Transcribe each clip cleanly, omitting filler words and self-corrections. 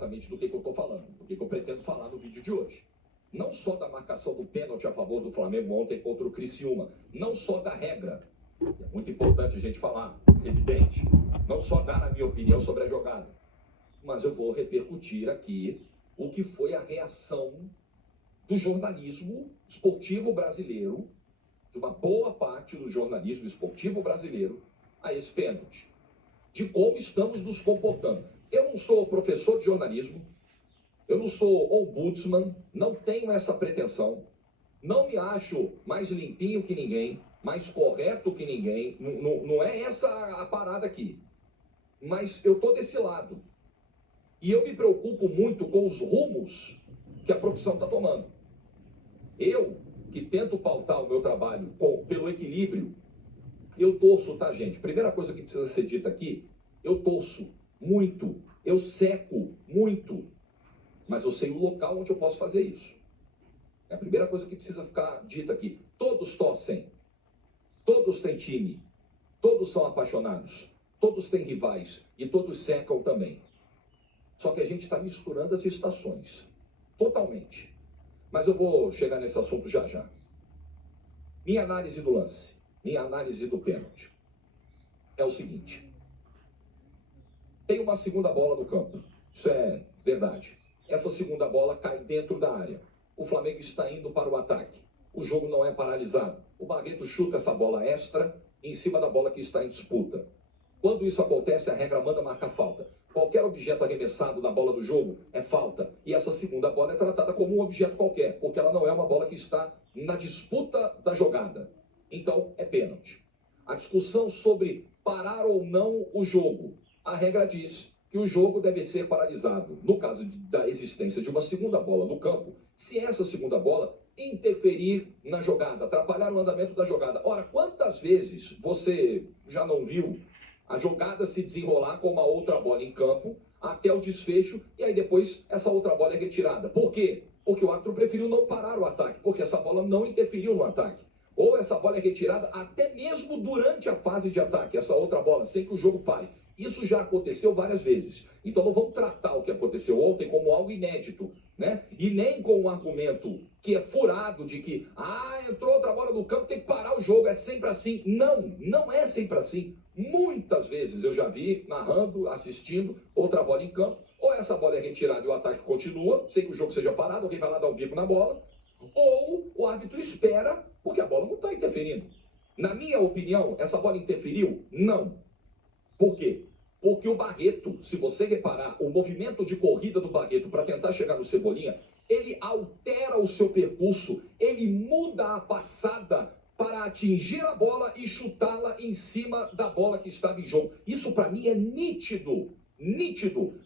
exatamente do que eu estou falando, do que eu pretendo falar no vídeo de hoje. Não só da marcação do pênalti a favor do Flamengo ontem contra o Criciúma, não só da regra, é muito importante a gente falar, evidente, não só dar a minha opinião sobre a jogada, mas eu vou repercutir aqui o que foi a reação do jornalismo esportivo brasileiro, de uma boa parte do jornalismo esportivo brasileiro, a esse pênalti, de como estamos nos comportando. Eu não sou professor de jornalismo, eu não sou ombudsman, não tenho essa pretensão, não me acho mais limpinho que ninguém, mais correto que ninguém, não é essa a parada aqui. Mas eu estou desse lado. E eu me preocupo muito com os rumos que a profissão está tomando. Eu, que tento pautar o meu trabalho pelo equilíbrio, eu torço, tá, gente? Primeira coisa que precisa ser dita aqui, eu torço muito, eu seco muito, mas eu sei o local onde eu posso fazer isso. É a primeira coisa que precisa ficar dita aqui. Todos torcem, todos têm time, todos são apaixonados, todos têm rivais e todos secam também. Só que a gente está misturando as estações, totalmente. Mas eu vou chegar nesse assunto já já. Minha análise do lance, minha análise do pênalti é o seguinte. Tem uma segunda bola no campo, isso é verdade. Essa segunda bola cai dentro da área. O Flamengo está indo para o ataque. O jogo não é paralisado. O Barreto chuta essa bola extra em cima da bola que está em disputa. Quando isso acontece, a regra manda marcar falta. Qualquer objeto arremessado na bola do jogo é falta. E essa segunda bola é tratada como um objeto qualquer, porque ela não é uma bola que está na disputa da jogada. Então, é pênalti. A discussão sobre parar ou não o jogo. A regra diz que o jogo deve ser paralisado. No caso da existência de uma segunda bola no campo, se essa segunda bola interferir na jogada, atrapalhar o andamento da jogada. Ora, quantas vezes você já não viu a jogada se desenrolar com uma outra bola em campo até o desfecho e aí depois essa outra bola é retirada? Por quê? Porque o árbitro preferiu não parar o ataque, porque essa bola não interferiu no ataque. Ou essa bola é retirada até mesmo durante a fase de ataque, essa outra bola, sem que o jogo pare. Isso já aconteceu várias vezes. Então não vamos tratar o que aconteceu ontem como algo inédito, né? E nem com um argumento que é furado de que, entrou outra bola no campo, tem que parar o jogo, é sempre assim. Não, não é sempre assim. Muitas vezes eu já vi, narrando, assistindo, outra bola em campo, ou essa bola é retirada e o ataque continua, sem que o jogo seja parado, alguém vai lá dar um bico na bola, ou o árbitro espera, porque a bola não está interferindo. Na minha opinião, essa bola interferiu? Não. Por quê? Porque o Barreto, se você reparar, o movimento de corrida do Barreto para tentar chegar no Cebolinha, ele altera o seu percurso, ele muda a passada para atingir a bola e chutá-la em cima da bola que estava em jogo. Isso para mim é nítido, nítido.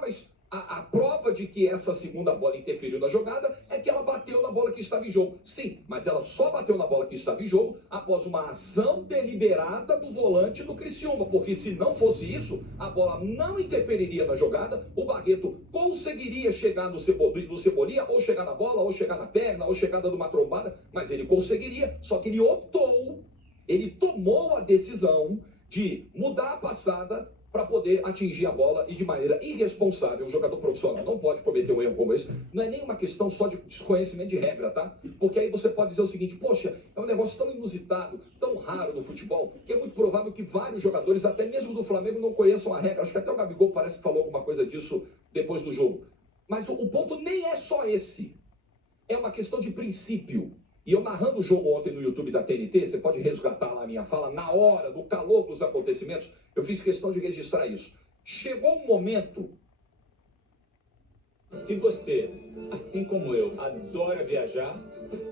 Mas a prova de que essa segunda bola interferiu na jogada é que ela bateu na bola que estava em jogo. Sim, mas ela só bateu na bola que estava em jogo após uma ação deliberada do volante do Criciúma, porque se não fosse isso, a bola não interferiria na jogada, o Barreto conseguiria chegar no Cebolinha, ou chegar na bola, ou chegar na perna, ou chegar dando uma trombada, mas ele conseguiria, só que ele tomou a decisão de mudar a passada para poder atingir a bola e de maneira irresponsável. Um jogador profissional não pode cometer um erro como esse. Não é nem uma questão só de desconhecimento de regra, tá? Porque aí você pode dizer o seguinte, poxa, é um negócio tão inusitado, tão raro no futebol, que é muito provável que vários jogadores, até mesmo do Flamengo, não conheçam a regra. Acho que até o Gabigol parece que falou alguma coisa disso depois do jogo. Mas o ponto nem é só esse. É uma questão de princípio. E eu narrando o jogo ontem no YouTube da TNT, você pode resgatar lá a minha fala, na hora, no calor dos acontecimentos, eu fiz questão de registrar isso. Chegou um momento... Se você, assim como eu, adora viajar,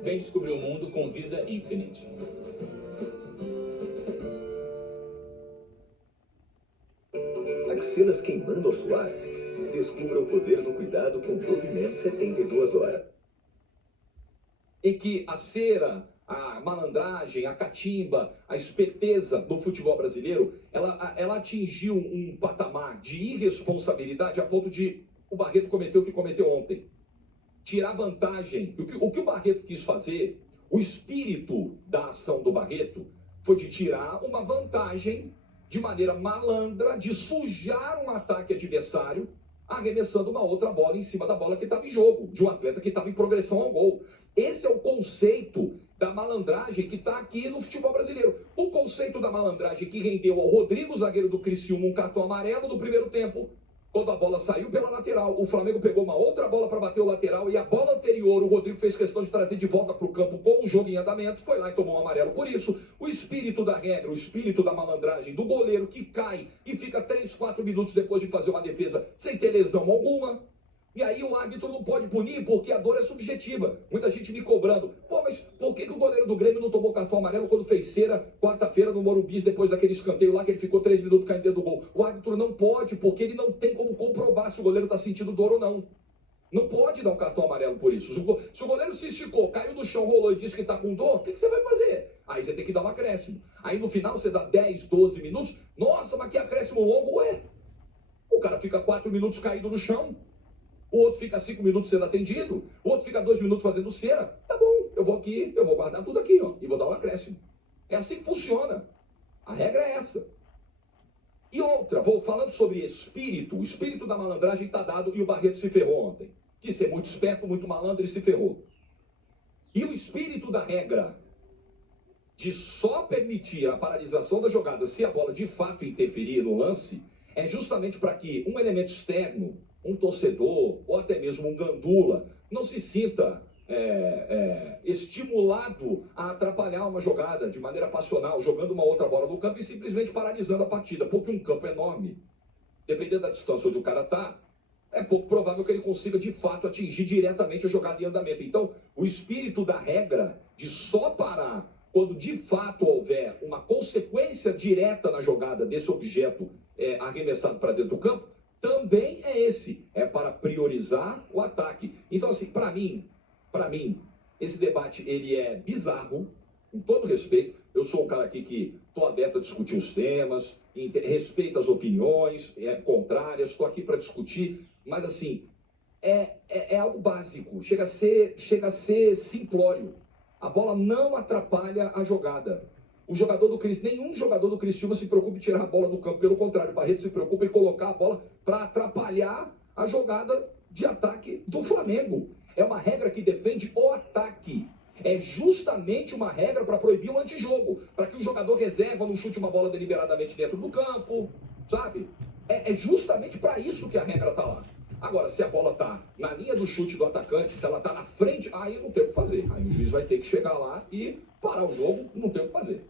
vem descobrir o mundo com Visa Infinite. Axilas queimando ao suar? Descubra o poder do cuidado com Provimento 72 horas. Em que a cera, a malandragem, a catimba, a esperteza do futebol brasileiro, ela atingiu um patamar de irresponsabilidade a ponto de o Barreto cometer o que cometeu ontem. Tirar vantagem. O que o Barreto quis fazer, o espírito da ação do Barreto, foi de tirar uma vantagem de maneira malandra, de sujar um ataque adversário arremessando uma outra bola em cima da bola que estava em jogo, de um atleta que estava em progressão ao gol. Esse é o conceito da malandragem que está aqui no futebol brasileiro. O conceito da malandragem que rendeu ao Rodrigo, zagueiro do Criciúma, um cartão amarelo no primeiro tempo. Quando a bola saiu pela lateral, o Flamengo pegou uma outra bola para bater o lateral e a bola anterior, o Rodrigo fez questão de trazer de volta para o campo com o jogo em andamento, foi lá e tomou um amarelo. Por isso, o espírito da regra, o espírito da malandragem do goleiro que cai e fica 3, 4 minutos depois de fazer uma defesa sem ter lesão alguma. E aí o árbitro não pode punir porque a dor é subjetiva. Muita gente me cobrando. Pô, mas por que o goleiro do Grêmio não tomou cartão amarelo quando fez cera quarta-feira no Morumbi depois daquele escanteio lá que ele ficou 3 minutos caindo dentro do gol? O árbitro não pode porque ele não tem como comprovar se o goleiro está sentindo dor ou não. Não pode dar um cartão amarelo por isso. Se o goleiro se esticou, caiu no chão, rolou e disse que está com dor, o que você vai fazer? Aí você tem que dar um acréscimo. Aí no final você dá 10, 12 minutos. Nossa, mas que acréscimo longo, ué? O cara fica 4 minutos caído no chão. O outro fica 5 minutos sendo atendido, o outro fica 2 minutos fazendo cera. Tá bom, eu vou aqui, eu vou guardar tudo aqui, ó, e vou dar um acréscimo. É assim que funciona. A regra é essa. E outra, vou falando sobre espírito, o espírito da malandragem está dado e o Barreto se ferrou ontem. Quis ser muito esperto, muito malandro e se ferrou. E o espírito da regra de só permitir a paralisação da jogada se a bola de fato interferir no lance é justamente para que um elemento externo, um torcedor ou até mesmo um gandula não se sinta estimulado a atrapalhar uma jogada de maneira passional, jogando uma outra bola no campo e simplesmente paralisando a partida, porque um campo é enorme. Dependendo da distância onde o cara está, é pouco provável que ele consiga de fato atingir diretamente a jogada em andamento. Então, o espírito da regra de só parar quando de fato houver uma consequência direta na jogada desse objeto arremessado para dentro do campo, também é esse, é para priorizar o ataque. Então, assim, para mim, esse debate, ele é bizarro, com todo respeito. Eu sou um cara aqui que estou aberto a discutir os temas, respeito as opiniões contrárias, estou aqui para discutir, mas, assim, é algo básico, chega a ser simplório. A bola não atrapalha a jogada. Nenhum jogador do Criciúma se preocupa em tirar a bola do campo, pelo contrário, o Barreto se preocupa em colocar a bola para atrapalhar a jogada de ataque do Flamengo. É uma regra que defende o ataque. É justamente uma regra para proibir o antijogo, para que o jogador reserva não chute uma bola deliberadamente dentro do campo, sabe? É justamente para isso que a regra está lá. Agora, se a bola está na linha do chute do atacante, se ela está na frente, aí não tem o que fazer. Aí o juiz vai ter que chegar lá e parar o jogo, não tem o que fazer.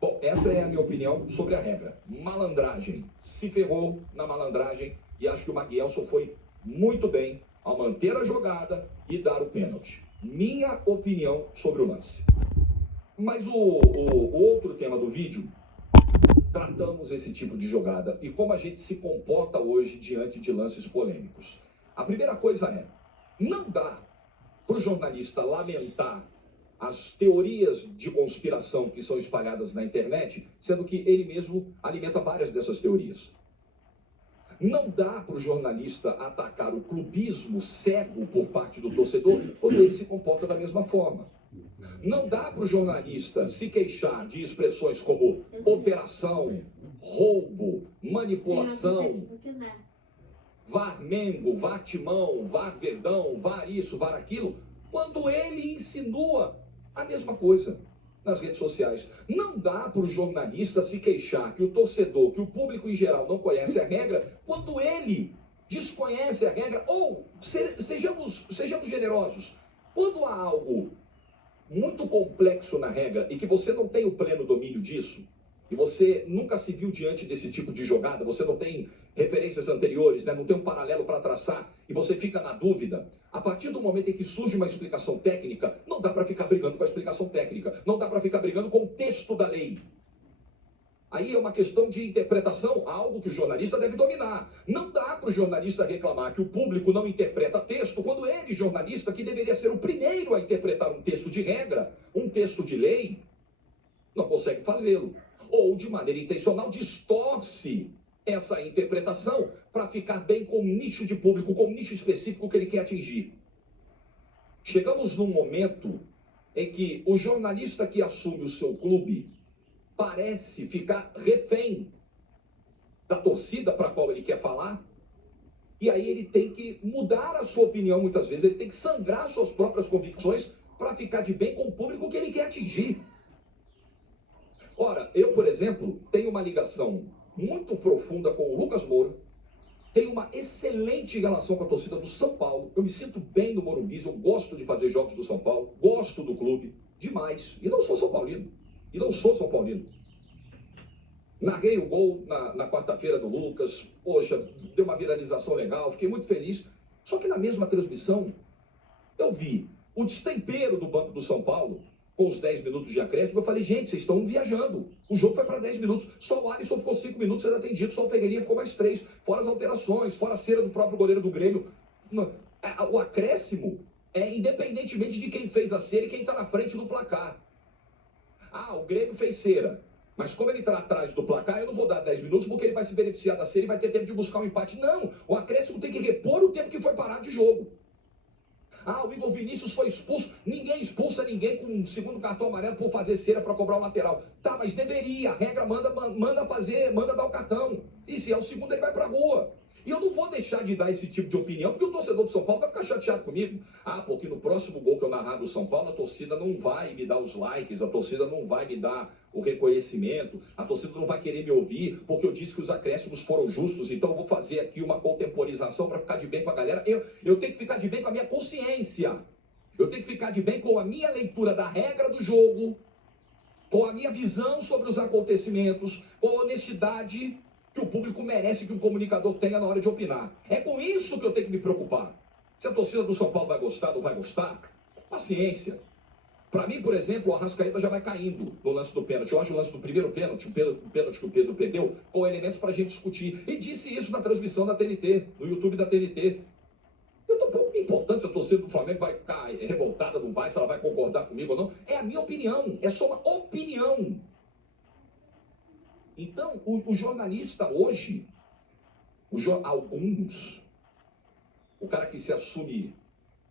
Bom, essa é a minha opinião sobre a regra. Malandragem. Se ferrou na malandragem e acho que o Maguielson foi muito bem ao manter a jogada e dar o pênalti. Minha opinião sobre o lance. Mas o outro tema do vídeo, tratamos esse tipo de jogada e como a gente se comporta hoje diante de lances polêmicos. A primeira coisa é, não dá para o jornalista lamentar as teorias de conspiração que são espalhadas na internet, sendo que ele mesmo alimenta várias dessas teorias. Não dá para o jornalista atacar o clubismo cego por parte do torcedor quando ele se comporta da mesma forma. Não dá para o jornalista se queixar de expressões como operação, roubo, manipulação, VAR Mengo, VAR Timão, VAR Verdão, VAR isso, VAR aquilo, quando ele insinua a mesma coisa nas redes sociais. Não dá para o jornalista se queixar que o torcedor, que o público em geral não conhece a regra, quando ele desconhece a regra, ou sejamos generosos, quando há algo muito complexo na regra e que você não tem o pleno domínio disso, e você nunca se viu diante desse tipo de jogada, você não tem referências anteriores, né? Não tem um paralelo para traçar, e você fica na dúvida, a partir do momento em que surge uma explicação técnica, não dá para ficar brigando com a explicação técnica, não dá para ficar brigando com o texto da lei. Aí é uma questão de interpretação, algo que o jornalista deve dominar. Não dá para o jornalista reclamar que o público não interpreta texto, quando ele, jornalista, que deveria ser o primeiro a interpretar um texto de regra, um texto de lei, não consegue fazê-lo. Ou, de maneira intencional, distorce essa interpretação para ficar bem com um nicho de público, com um nicho específico que ele quer atingir. Chegamos num momento em que o jornalista que assume o seu clube parece ficar refém da torcida para a qual ele quer falar, E aí ele tem que mudar a sua opinião muitas vezes, ele tem que sangrar suas próprias convicções para ficar de bem com o público que ele quer atingir. Ora, eu, por exemplo, tenho uma ligação muito profunda com o Lucas Moura, tenho uma excelente relação com a torcida do São Paulo, eu me sinto bem no Morumbi, eu gosto de fazer jogos do São Paulo, gosto do clube, demais, e não sou São Paulino, Narrei o gol na quarta-feira do Lucas, poxa, deu uma viralização legal, fiquei muito feliz. Só que na mesma transmissão, eu vi o destempero do Banco do São Paulo, com os 10 minutos de acréscimo. Eu falei, gente, vocês estão viajando. O jogo foi para 10 minutos. Só o Alisson ficou 5 minutos sendo atendido, só o Ferreirinha ficou mais 3. Fora as alterações, fora a cera do próprio goleiro do Grêmio. O acréscimo é independentemente de quem fez a cera e quem está na frente do placar. Ah, o Grêmio fez cera. Mas como ele está atrás do placar, eu não vou dar 10 minutos porque ele vai se beneficiar da cera e vai ter tempo de buscar um empate. Não, o acréscimo tem que repor o tempo que foi parado de jogo. Ah, o Igor Vinícius foi expulso. Ninguém expulsa ninguém com um segundo cartão amarelo por fazer cera para cobrar o lateral. Tá, mas deveria. A regra manda fazer, manda dar o cartão. E se é o segundo, ele vai para a rua. E eu não vou deixar de dar esse tipo de opinião, porque o torcedor do São Paulo vai ficar chateado comigo. Ah, porque no próximo gol que eu narrar do São Paulo, a torcida não vai me dar os likes, a torcida não vai me dar o reconhecimento, a torcida não vai querer me ouvir, porque eu disse que os acréscimos foram justos, então eu vou fazer aqui uma contemporização para ficar de bem com a galera. Eu tenho que ficar de bem com a minha consciência. Eu tenho que ficar de bem com a minha leitura da regra do jogo, com a minha visão sobre os acontecimentos, com a honestidade que o público merece que um comunicador tenha na hora de opinar. É com isso que eu tenho que me preocupar. Se a torcida do São Paulo vai gostar ou não vai gostar, paciência. Para mim, por exemplo, o Arrascaeta já vai caindo no lance do pênalti. Eu acho o lance do primeiro pênalti, o pênalti que o Pedro perdeu, com elementos para a gente discutir. E disse isso na transmissão da TNT, no YouTube da TNT. Eu estou pouco me importando se a torcida do Flamengo vai ficar revoltada, não vai, se ela vai concordar comigo ou não. É a minha opinião, é só uma opinião. Então, o jornalista hoje, alguns, o cara que se assume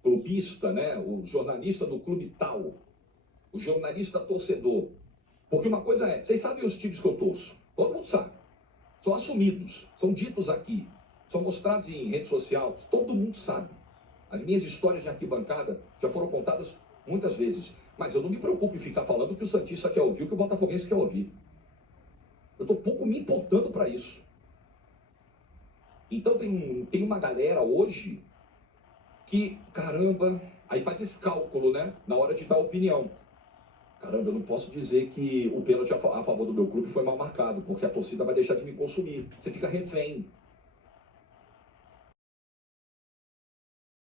clubista, né? O jornalista do clube tal, o jornalista torcedor. Porque uma coisa é, vocês sabem os times que eu torço, todo mundo sabe. São assumidos, são ditos aqui, são mostrados em rede social, todo mundo sabe. As minhas histórias de arquibancada já foram contadas muitas vezes. Mas eu não me preocupo em ficar falando o que o santista quer ouvir, o que o botafoguense quer ouvir. Eu estou pouco me importando para isso. Então tem uma galera hoje que, caramba, aí faz esse cálculo, né? Na hora de dar opinião. Caramba, eu não posso dizer que o pênalti a favor do meu clube foi mal marcado, porque a torcida vai deixar de me consumir. Você fica refém.